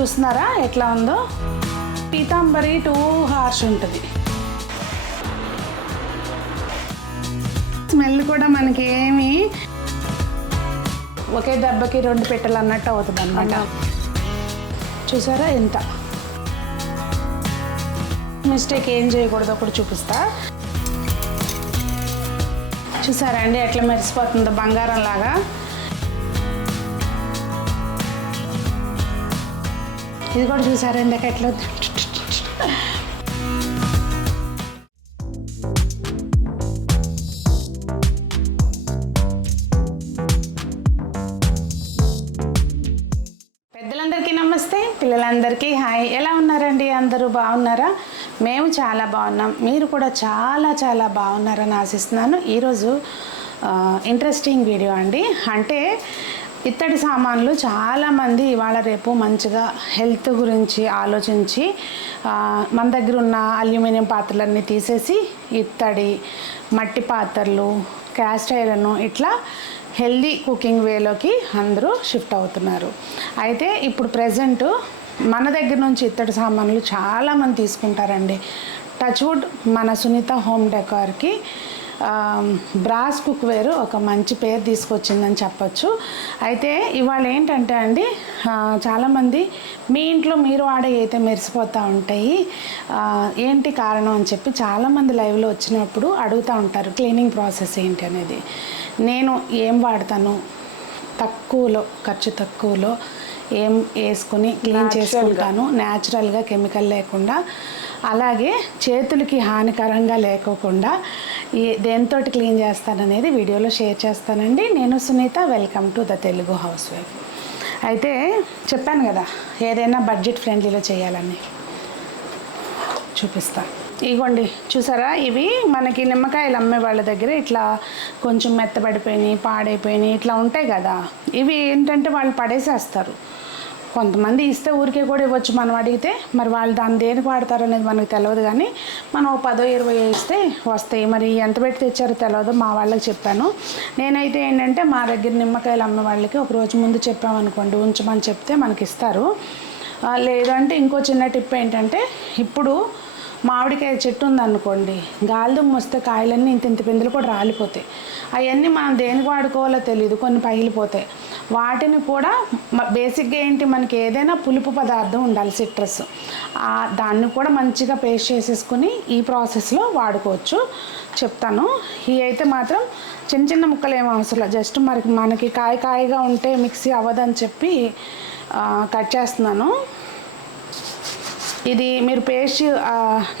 చూస్తున్నారా ఎట్లా ఉందో? పీతాంబరి టూ హార్ష్ ఉంటుంది. స్మెల్ కూడా మనకి ఏమి ఒకే దెబ్బకి రెండు పెట్టెలు అన్నట్టు అవుతుంది అన్నమాట. చూసారా ఎంత మిస్టేక్ ఏం చేయకూడదు ఒకటి చూపిస్తా. చూసారా అండి ఎట్లా మెరిసిపోతుందో బంగారం లాగా. ఇది కూడా చూసారా ఇందాక ఎట్లా పెద్దలందరికీ నమస్తే, పిల్లలందరికీ హాయ్. ఎలా ఉన్నారండి? అందరూ బాగున్నారా? మేము చాలా బాగున్నాం. మీరు కూడా చాలా చాలా బాగున్నారని ఆశిస్తున్నాను. ఈరోజు ఇంట్రెస్టింగ్ వీడియో అండి. అంటే ఇత్తడి సామాన్లు చాలామంది ఇవాళ రేపు మంచిగా హెల్త్ గురించి ఆలోచించి మన దగ్గర ఉన్న అల్యూమినియం పాత్రలన్నీ తీసేసి ఇత్తడి, మట్టి పాత్రలు, క్యాస్ట్ ఐరన్ ఇట్లా హెల్దీ కుకింగ్ వేలోకి అందరూ షిఫ్ట్ అవుతున్నారు. అయితే ఇప్పుడు ప్రజెంట్ మన దగ్గర నుంచి ఇత్తడి సామాన్లు చాలామంది తీసుకుంటారండి. టచ్వుడ్ మన సునీత హోమ్ డెకార్కి బ్రాస్ కుక్వేర్ ఒక మంచి పేరు తీసుకొచ్చిందని చెప్పచ్చు. అయితే ఇవాళ ఏంటంటే అండి, చాలామంది మీ ఇంట్లో మీరు వాడే అయితే మెరిసిపోతూ ఉంటాయి, ఏంటి కారణం అని చెప్పి చాలామంది లైవ్లో వచ్చినప్పుడు అడుగుతూ ఉంటారు క్లీనింగ్ ప్రాసెస్ ఏంటి అనేది. నేను ఏం వాడతాను, తక్కువలో ఖర్చు తక్కువలో ఏం వేసుకొని క్లీన్ చేసుకుంటాను, న్యాచురల్గా కెమికల్ లేకుండా, అలాగే చేతులకి హానికరంగా లేకోకుండా దేంతో క్లీన్ చేస్తాననేది వీడియోలో షేర్ చేస్తానండి. నేను Sunitha, welcome to the Telugu housewife. అయితే చెప్పాను కదా ఏదైనా బడ్జెట్ ఫ్రెండ్లీలో చేయాలని, చూపిస్తాను. ఇగోండి చూసారా, ఇవి మనకి నిమ్మకాయలు అమ్మే వాళ్ళ దగ్గర ఇట్లా కొంచెం మెత్తబడిపోయినాయి, పాడైపోయినాయి ఇట్లా ఉంటాయి కదా. ఇవి ఏంటంటే వాళ్ళు పడేసేస్తారు. కొంతమంది ఇస్తే ఊరికే కూడా ఇవ్వచ్చు మనం అడిగితే, మరి వాళ్ళు దాన్ని దేనికి వాడతారు అనేది మనకు తెలియదు. కానీ మనం 10-20 ఇస్తే వస్తాయి. మరి ఎంత పెట్టి తెచ్చారో తెలియదు. మా వాళ్ళకి చెప్పాను. నేనైతే ఏంటంటే మా దగ్గర నిమ్మకాయలు అమ్మే వాళ్ళకి ఒక రోజు ముందు చెప్పామనుకోండి, ఉంచమని చెప్తే మనకి ఇస్తారు. లేదంటే ఇంకో చిన్న టిప్ ఏంటంటే, ఇప్పుడు మామిడికాయ చెట్టు ఉందనుకోండి, గాలిదుమ్ము వస్తే కాయలన్నీ ఇంత పిందులు కూడా రాలిపోతాయి. అవన్నీ మనం దేనికి వాడుకోవాలో తెలియదు, కొన్ని పగిలిపోతాయి. వాటిని కూడా బేసిక్గా ఏంటి, మనకి ఏదైనా పులుపు పదార్థం ఉండాలి, సిట్రస్, దాన్ని కూడా మంచిగా పేస్ట్ చేసేసుకుని ఈ ప్రాసెస్లో వాడుకోవచ్చు. చెప్తాను. ఇవి అయితే మాత్రం చిన్న చిన్న ముక్కలు ఏం అవసరం, జస్ట్ మనకి కాయగా ఉంటే మిక్సీ అవ్వదని చెప్పి కట్ చేస్తున్నాను. ఇది మీరు పేస్ట్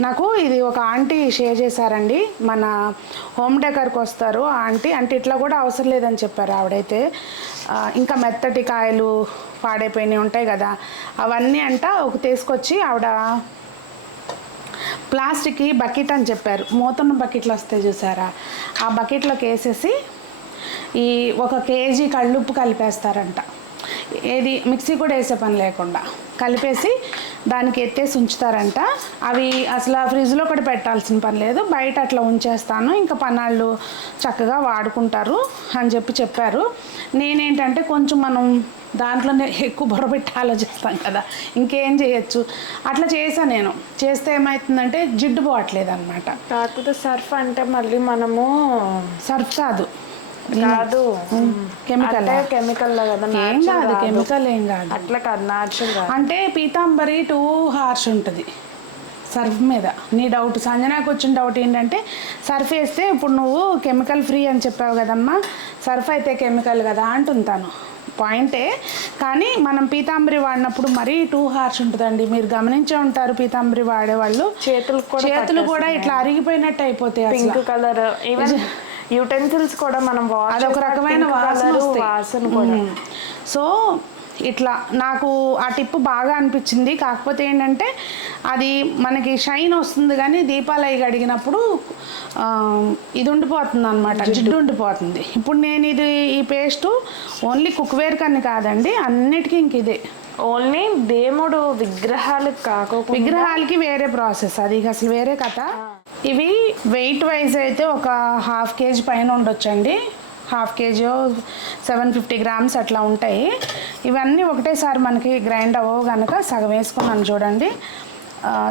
నాకు ఇది ఒక ఆంటీ షేర్ చేశారండి. మన హోమ్ డెకర్కి వస్తారు ఆంటీ, అంటే ఇట్లా కూడా అవసరం లేదని చెప్పారు ఆవిడైతే. ఇంకా మెత్తటి కాయలు పాడైపోయినవి ఉంటాయి కదా, అవన్నీ ఒక తీసుకొచ్చి ఆవిడ ప్లాస్టిక్ బకెట్ అని చెప్పారు. మూతన్న బకెట్లు వస్తాయి చూసారా, ఆ బకెట్లోకి వేసేసి ఈ 1 కేజీ కళ్ళుప్పు కలిపేస్తారంట. ఏది మిక్సీ కూడా వేసే పని లేకుండా కలిపేసి దానికి ఎత్తేసి ఉంచుతారంట. అవి అసలు ఫ్రిడ్జ్లో కూడా పెట్టాల్సిన పని లేదు, బయట అట్లా ఉంచేస్తాను, ఇంకా పన్నాళ్ళు చక్కగా వాడుకుంటారు అని చెప్పారు. నేనేంటంటే కొంచెం మనం దాంట్లోనే ఎక్కువ బొరబెట్టి ఆలోచిస్తాం కదా, ఇంకేం చేయొచ్చు, అట్లా చేశాను నేను. చేస్తే ఏమవుతుందంటే జిడ్డు పోవట్లేదు అనమాట. కాకపోతే సర్ఫ్ అంటే మళ్ళీ మనము సర్ఫ్ కాదు కెమికల్ కదా, ఏం కాదు, కెమికల్ ఏం కాదు, అట్లా కాదు, న్యాచురల్. అంటే పీతాంబరి 2 హార్ష్ ఉంటుంది సర్ఫ్ మీద. నీ డౌట్, సంజనాకు వచ్చిన డౌట్ ఏంటంటే సర్ఫ్ వేస్తే, ఇప్పుడు నువ్వు కెమికల్ ఫ్రీ అని చెప్పావు కదమ్మా, సర్ఫ్ అయితే కెమికల్ కదా అంటుంటాను. పాయింటే, కానీ మనం పీతాంబరి వాడినప్పుడు మరీ 2 హార్ష్ ఉంటుందండి. మీరు గమనించే ఉంటారు, పీతాంబరి వాడేవాళ్ళు చేతులు కూడా ఇట్లా అరిగిపోయినట్టు అయిపోతాయి, పింక్ కలర్. ఈవెన్ యూటెన్సిల్స్ కూడా మనం అదొక రకమైన వాసన కూడా. సో ఇట్లా నాకు ఆ టిప్ బాగా అనిపించింది. కాకపోతే ఏంటంటే అది మనకి షైన్ వస్తుంది, కానీ దీపాలు అవి అడిగినప్పుడు ఇది ఉండిపోతుంది అనమాట, జిడ్డు ఉండిపోతుంది. ఇప్పుడు నేను ఈ పేస్ట్ ఓన్లీ కుక్వేర్ కని కాదండి, అన్నిటికీ ఇంక ఇదే. ఓన్లీ దేవుడు విగ్రహాలకు కాకుండా విగ్రహాలకి వేరే ప్రాసెస్, అది అసలు వేరే కథ. ఇవి వెయిట్ వైజ్ అయితే ఒక 1/2 కేజీ పైన ఉండొచ్చండి. హాఫ్ కేజీ 750 గ్రామ్స్ అట్లా ఉంటాయి. ఇవన్నీ ఒకటేసారి మనకి గ్రైండ్ అవ్వవు కనుక సగం వేసుకున్నాను చూడండి.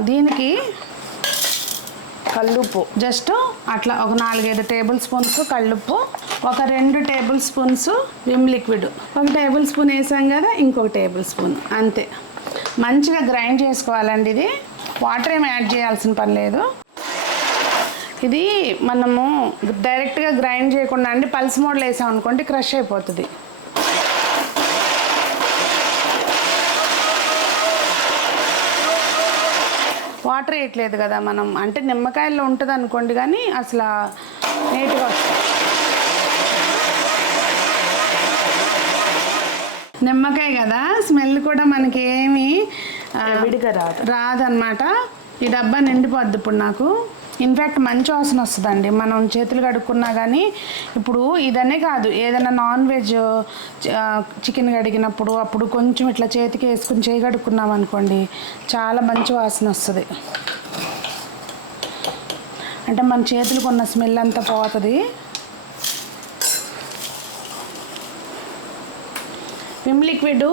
దీనికి కల్లుప్పు జస్ట్ అట్లా ఒక 4-5 టేబుల్ స్పూన్స్ కల్లుప్పు, ఒక 2 table spoons Vim liquid, 1 table spoon వేసాం కదా, ఇంకొక టేబుల్ స్పూన్ అంతే. మంచిగా గ్రైండ్ చేసుకోవాలండి. ఇది వాటర్ ఏమి యాడ్ చేయాల్సిన పని లేదు. ఇది మనము డైరెక్ట్గా గ్రైండ్ చేయకుండా అండి పల్స్ మోడ్లో వేసాం అనుకోండి క్రష్ అయిపోతుంది. వాటర్ వేయట్లేదు కదా మనం, అంటే నిమ్మకాయల్లో ఉంటుంది అనుకోండి కానీ అసలు నీట్గా వస్తుంది. నిమ్మకాయ కదా స్మెల్ కూడా మనకి ఏమి విడిగా రాదనమాట. ఈ డబ్బా నిండిపోద్ది ఇప్పుడు నాకు. ఇన్ఫ్యాక్ట్ మంచి వాసన వస్తుందండి మనం చేతులు కడుక్కున్నా కానీ. ఇప్పుడు ఇదనే కాదు, ఏదైనా నాన్ వెజ్ చికెన్ కడిగినప్పుడు అప్పుడు కొంచెం ఇట్లా చేతికి వేసుకుని చేయి కడుక్కున్నాం అనుకోండి చాలా మంచి వాసన వస్తుంది. అంటే మన చేతులకు ఉన్న స్మెల్ అంతా పోతుంది. విమ్ లిక్విడ్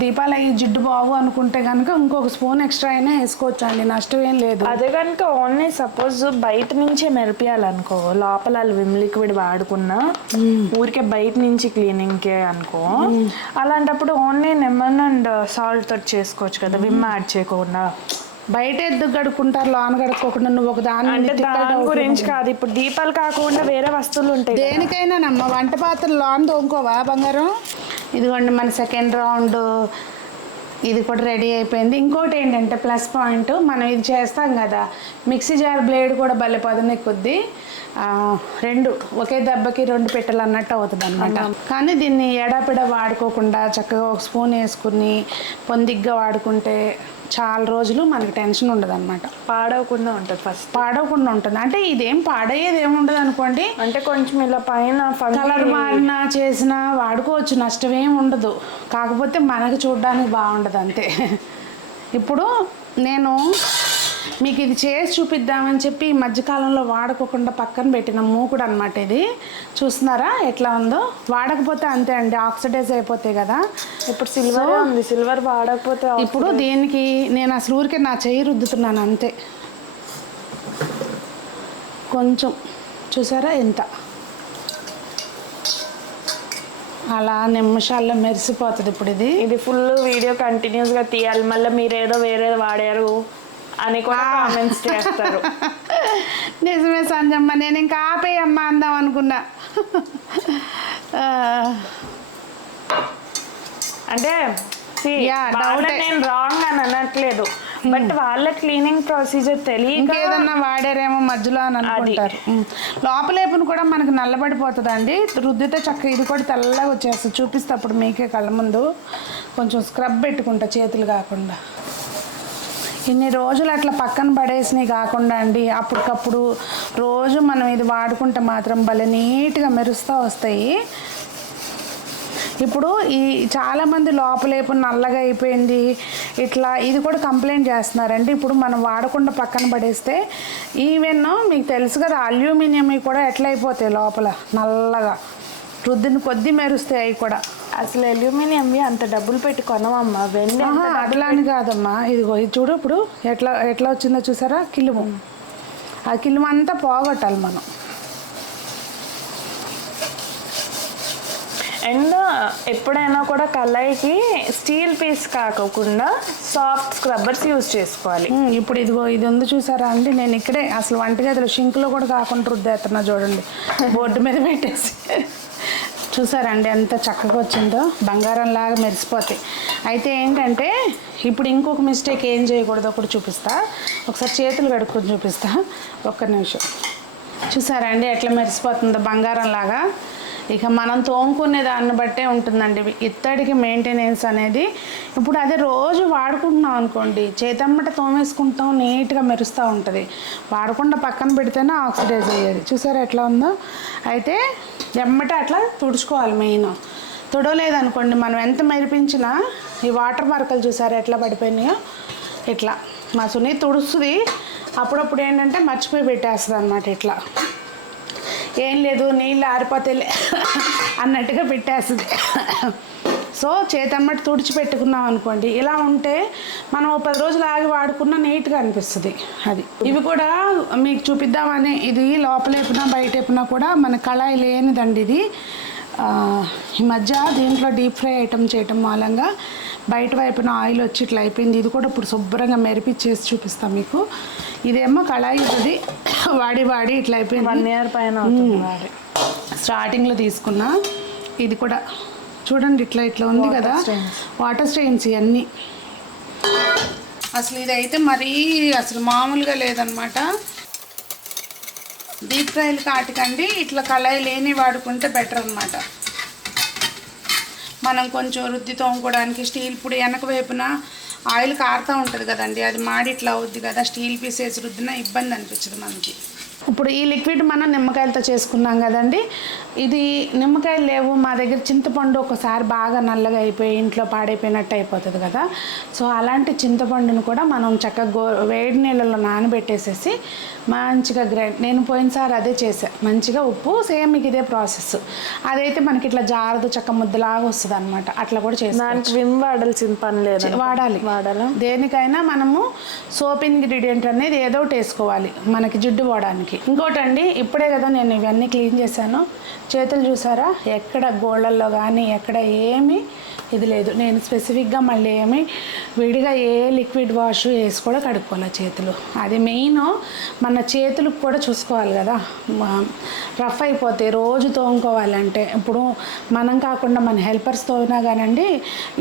దీపాలు అయ్యి జిడ్డు బాగు అనుకుంటే కనుక ఇంకొక స్పూన్ ఎక్స్ట్రా అయినా వేసుకోవచ్చు అండి, నష్టం ఏం లేదు. అదే కనుక ఓన్లీ సపోజ్ బయట నుంచే మెరిపియాలనుకో, లోపల విమ్ లిక్విడ్ వాడుకున్నా ఊరికే బయట నుంచి క్లీనింగ్కే అనుకో, అలాంటప్పుడు ఓన్లీ లెమన్ అండ్ సాల్ట్ తోటి చేసుకోవచ్చు కదా, విమ్ యాడ్ చేయకుండా. బయట ఎందుకు కడుక్కుంటారు లోన్ కడుక్కోకుండా? నువ్వు ఒక అంటే దాని గురించి కాదు, ఇప్పుడు దీపాలు కాకుండా వేరే వస్తువులు ఉంటాయి. దేనికైనా నమ్మ వంట పాత్రలు లోన్ తోముకోవా బంగారం? ఇదిగోండి మన సెకండ్ రౌండ్ ఇది కూడా రెడీ అయిపోయింది. ఇంకోటి ఏంటంటే ప్లస్ పాయింట్, మనం ఇది చేస్తాం కదా మిక్సీ జార్ బ్లేడ్ కూడా భలే పదును ఎక్కుద్ది. 2 ఒకే దెబ్బకి 2 పెట్టెలు అన్నట్టు అవుతుంది అనమాట. కానీ దీన్ని ఎడాపిడ వాడుకోకుండా చక్కగా ఒక స్పూన్ వేసుకుని పొందిగ్గా వాడుకుంటే చాలా రోజులు మనకి టెన్షన్ ఉండదు అనమాట. పాడవకుండా ఉంటుంది. ఫస్ట్ పాడవకుండా ఉంటుంది అంటే ఇదేం పాడయ్యేది ఏముండదు అనుకోండి. అంటే కొంచెం ఇలా పైన కలర్ మారినా చేసినా వాడుకోవచ్చు, నష్టమేం ఉండదు. కాకపోతే మనకు చూడడానికి బాగుండదు అంతే. ఇప్పుడు నేను మీకు ఇది చేసి చూపిద్దామని చెప్పి ఈ మధ్యకాలంలో వాడుకోకుండా పక్కన పెట్టిన మూకుడు అనమాట. ఇది చూస్తున్నారా ఎట్లా ఉందో? వాడకపోతే అంతే అండి, ఆక్సిడైజ్ అయిపోతాయి కదా. ఇప్పుడు సిల్వర్ ఉంది, సిల్వర్ వాడకపోతే ఇప్పుడు దీనికి నేను అసలు ఊరికే నా చెయ్యి రుద్దుతున్నాను అంతే. కొంచెం చూసారా ఎంత అలా నిమిషాల్లో మెరిసిపోతుంది. ఇప్పుడు ఇది ఫుల్ వీడియో కంటిన్యూస్గా తీయాలి, మళ్ళీ మీరేదో వేరేదో వాడారు అని కూడా కామెంట్స్ చేస్తారు. నిజమే సంజమ్మ, నేను ఇంకా ఆపేయమ్మా అందాం అనుకున్నా. అంటే నేను రాంగ్ అని అనట్లేదు, బట్ వాళ్ళ క్లీనింగ్ ప్రొసీజర్ తెలియక ఏదన్నా వాడారేమో మధ్యలో అని అనుకుంటారు. లోపలేపును కూడా మనకు నల్లబడిపోతుందండి, రుద్దితే చక్కగా ఇది కూడా తెల్లగా వచ్చేస్తుంది. చూపిస్తే అప్పుడు మీకే కళ్ళ ముందు. కొంచెం స్క్రబ్ పెట్టుకుంటా చేతులు కాకుండా. ఇన్ని రోజులు అట్లా పక్కన పడేసినవి కాకుండా అండి అప్పటికప్పుడు రోజు మనం ఇది వాడుకుంటే మాత్రం భలే నీట్గా మెరుస్తూ వస్తాయి. ఇప్పుడు ఈ చాలామంది లోపలేపు నల్లగా అయిపోయింది ఇట్లా ఇది కూడా కంప్లైంట్ చేస్తున్నారండి. ఇప్పుడు మనం వాడకుండా పక్కన పడేస్తే ఈవెన్ మీకు తెలుసు కదా అల్యూమినియం కూడా ఎట్లా అయిపోతాయి లోపల నల్లగా, రుద్దిని కొద్ది మెరుస్తాయి అవి కూడా. అసలు అల్యూమినియంవి అంత డబ్బులు పెట్టి కొనవమ్మా, వెండి అట్లా అని కాదమ్మా. ఇదిగో ఇది చూడు, ఇప్పుడు ఎట్లా వచ్చిందో చూసారా కిలుము. ఆ కిలుము అంతా పోగొట్టాలి మనం. అండ్ ఎప్పుడైనా కూడా కళాయికి స్టీల్ పీస్ కాకుండా సాఫ్ట్ స్క్రబ్బర్స్ యూజ్ చేసుకోవాలి. ఇప్పుడు ఇదిగో ఇది ఉంది చూసారా అండి, నేను ఇక్కడే అసలు వంటగదిలో షింక్లో కూడా కాకుండా రుద్దేస్తున్నా చూడండి, బోర్డు మీద పెట్టేసి. చూసారండి ఎంత చక్కగా వచ్చిందో, బంగారంలాగా మెరిసిపోతాయి. అయితే ఏంటంటే ఇప్పుడు ఇంకొక మిస్టేక్ ఏం చేయకూడదు ఒకటి చూపిస్తా. ఒకసారి చేతులు కడుక్కొని చూపిస్తా, ఒక్క నిమిషం. చూసారండి ఎట్లా మెరిసిపోతుందో బంగారంలాగా. ఇక మనం తోముకునే దాన్ని బట్టే ఉంటుందండి ఇత్తడికి మెయింటెనెన్స్ అనేది. ఇప్పుడు అదే రోజు వాడుకుంటున్నాం అనుకోండి, చేతమ్మట తోమేసుకుంటాం, నీట్గా మెరుస్తూ ఉంటుంది. వాడకుండా పక్కన పెడితేనే ఆక్సిడైజ్ అయ్యేది. చూసారా ఎట్లా ఉందో? అయితే ఎమ్మట అట్లా తుడుచుకోవాలి. మెయిన్ తుడవలేదనుకోండి మనం ఎంత మెరిపించినా ఈ వాటర్ మరకలు చూసారా ఎట్లా పడిపోయినాయో ఇట్లా. మా సునీత తుడుస్తుంది, అప్పుడప్పుడు ఏంటంటే మర్చిపోయి పెట్టేస్తుంది అనమాట ఇట్లా. ఏం లేదు నీళ్ళు ఆరిపోతే అన్నట్టుగా పెట్టేస్తుంది. సో చేతమ్మటి తుడిచిపెట్టుకున్నాం అనుకోండి, ఇలా ఉంటే మనం 10 రోజులు ఆగి వాడుకున్నా నీట్గా అనిపిస్తుంది. అది ఇవి కూడా మీకు చూపిద్దామని, ఇది లోపలేపున బయటేపున కూడా మన కళాయి లేనిదండి ఇది. ఈ మధ్య దీంట్లో డీప్ ఫ్రై ఐటమ్ చేయటం మూలంగా బయట వైపున ఆయిల్ వచ్చి ఇట్లా అయిపోయింది. ఇది కూడా ఇప్పుడు శుభ్రంగా మెరిపిచ్చేసి చూపిస్తాం మీకు. ఇదేమో కళాయి ఇది వాడి ఇట్లా అయిపోయింది. 1 year పైన అవుతుంది వాడి. స్టార్టింగ్లో తీసుకున్నా. ఇది కూడా చూడండి ఇట్లా ఉంది కదా, వాటర్ స్టెయిన్స్ ఇవన్నీ. అసలు ఇదైతే మరీ అసలు మామూలుగా లేదనమాట. డీప్ ఫ్రైలు కాటికండి ఇట్లా కళాయి లేని వాడుకుంటే బెటర్ అనమాట. మనం కొంచెం రుద్ది తోముకోవడానికి స్టీల్ పొడి వెనక వైపున ఆయిల్ కారుతూ ఉంటుంది కదండి, అది మాడి ఇట్లా అవుద్ది కదా, స్టీల్ పీసెస్ రుద్దినా ఇబ్బంది అనిపించదు మనకి. ఇప్పుడు ఈ లిక్విడ్ మనం నిమ్మకాయలతో చేసుకున్నాం కదండి. ఇది నిమ్మకాయలు లేవు మా దగ్గర, చింతపండు ఒకసారి బాగా నల్లగా అయిపోయి ఇంట్లో పాడైపోయినట్టు అయిపోతుంది కదా. సో అలాంటి చింతపండును కూడా మనం చక్కగా వేడి నీళ్ళలో నానబెట్టేసేసి మంచిగా గ్రైండ్, నేను పోయినసారి అదే చేసాను. మంచిగా ఉప్పు సేమ్ మీకు ఇదే ప్రాసెస్. అదైతే మనకి ఇట్లా జారదు, చక్క ముద్దలాగా వస్తుంది అనమాట. అట్లా కూడా చేస్తాను. విమ్ వాడాల్సిన పని లేదు. వాడాలి దేనికైనా మనము సోప్ ఇంగ్రీడియంట్ అనేది ఏదో ఒకటి వేసుకోవాలి మనకి జిడ్డు పోవడానికి. ఇంకోటి అండి, ఇప్పుడే కదా నేను ఇవన్నీ క్లీన్ చేశాను. చేతులు చూసారా, ఎక్కడ గోళ్ళల్లో కానీ ఎక్కడ ఏమీ ఇది లేదు. నేను స్పెసిఫిక్గా మళ్ళీ ఏమి విడిగా ఏ లిక్విడ్ వాష్ వేసి కూడా కడుక్కోవాలి చేతులు. అది మెయిన్. మన చేతులకు కూడా చూసుకోవాలి కదా, రఫ్ అయిపోతే రోజు తోముకోవాలంటే. ఇప్పుడు మనం కాకుండా మన హెల్పర్స్ తోమినా కానండి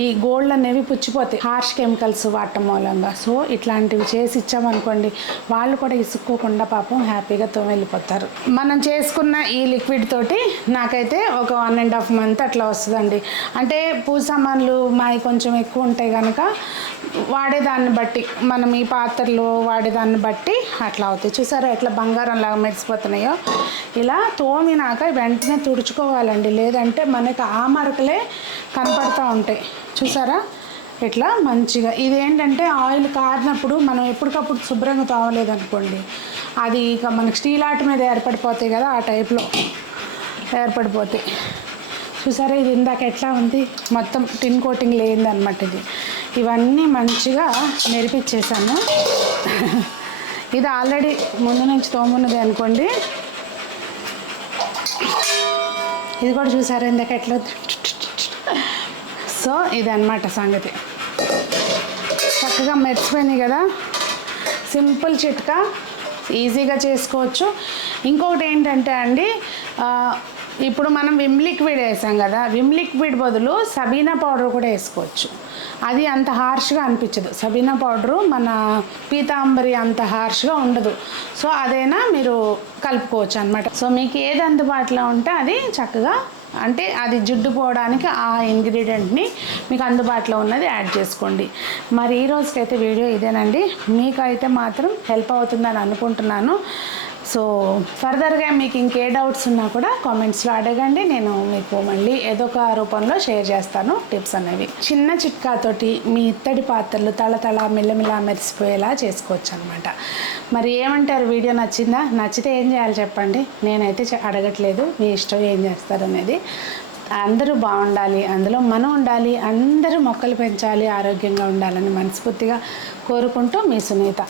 ఈ గోల్డ్ అనేవి పుచ్చిపోతాయి హార్ష్ కెమికల్స్ వాడటం మూలంగా. సో ఇట్లాంటివి చేసి ఇచ్చామనుకోండి, వాళ్ళు కూడా ఇసుక్కోకుండా పాపం హ్యాపీగా వెళ్ళిపోతారు. మనం చేసుకున్న ఈ లిక్విడ్ తోటి నాకైతే ఒక 1.5 month అట్లా వస్తుందండి. అంటే పూజ సామాన్లు మావి కొంచెం ఎక్కువ ఉంటాయి కనుక వాడేదాన్ని బట్టి, మనం ఈ పాత్రలు వాడేదాన్ని బట్టి అట్లా అవుతాయి. చూసారా ఎట్లా బంగారంలాగా మెరిసిపోతున్నాయో. ఇలా తోమినాక వెంటనే తుడుచుకోవాలండి, లేదంటే మనకి ఆ మరకలే కనపడుతూ ఉంటాయి. చూసారా ఇట్లా మంచిగా. ఇదేంటంటే ఆయిల్ కారినప్పుడు మనం ఎప్పటికప్పుడు శుభ్రంగా తోమలేదనుకోండి, అది ఇక మనకి స్టీల్ ఆట మీద ఏర్పడిపోతాయి కదా, ఆ టైప్లో ఏర్పడిపోతాయి. చూసారా ఇది ఇందాక ఎట్లా ఉంది, మొత్తం టిన్ కోటింగ్ లేదనమాట ఇది. ఇవన్నీ మంచిగా మెరిపిచ్చేసాను. ఇది ఆల్రెడీ ముందు నుంచి తోమున్నది అనుకోండి. ఇది కూడా చూసారా ఇందాక ఎట్లా. సో ఇదన్నమాట సంగతి. చక్కగా మెరిసిపోయినాయి కదా, సింపుల్ చిట్కా, ఈజీగా చేసుకోవచ్చు. ఇంకొకటి ఏంటంటే అండి, ఇప్పుడు మనం విమ్ లిక్విడ్ వేసాం కదా, విమ్ లిక్విడ్ బదులు సబీనా పౌడర్ కూడా వేసుకోవచ్చు. అది అంత హార్ష్గా అనిపించదు. సబీనా పౌడరు మన పీతాంబరి అంత హార్ష్గా ఉండదు. సో అదైనా మీరు కలుపుకోవచ్చు అనమాట. సో మీకు ఏది అందుబాటులో ఉంటే అది చక్కగా, అంటే అది జిడ్డు పోవడానికి ఆ ఇంగ్రీడియంట్ని మీకు అందుబాటులో ఉన్నది యాడ్ చేసుకోండి. మరి ఈ రోజుకైతే వీడియో ఇదేనండి. మీకైతే మాత్రం హెల్ప్ అవుతుందని అనుకుంటున్నాను. సో ఫర్దర్గా మీకు ఇంకే డౌట్స్ ఉన్నా కూడా కామెంట్స్లో అడగండి, నేను మీకు మళ్ళీ ఏదో ఒక రూపంలో షేర్ చేస్తాను టిప్స్ అనేవి. చిన్న చిట్కాతోటి మీ ఇత్తడి పాత్రలు తళతళ మెల్లమెల్ల మెరిసిపోయేలా చేసుకోవచ్చు అనమాట. మరి ఏమంటారు, వీడియో నచ్చిందా? నచ్చితే ఏం చేయాలి చెప్పండి, నేనైతే అడగట్లేదు, మీ ఇష్టం ఏం చేస్తారు అనేది. అందరూ బాగుండాలి, అందులో మనం ఉండాలి, అందరూ మొక్కలు పెంచాలి, ఆరోగ్యంగా ఉండాలని మనస్ఫూర్తిగా కోరుకుంటూ మీ సునీత.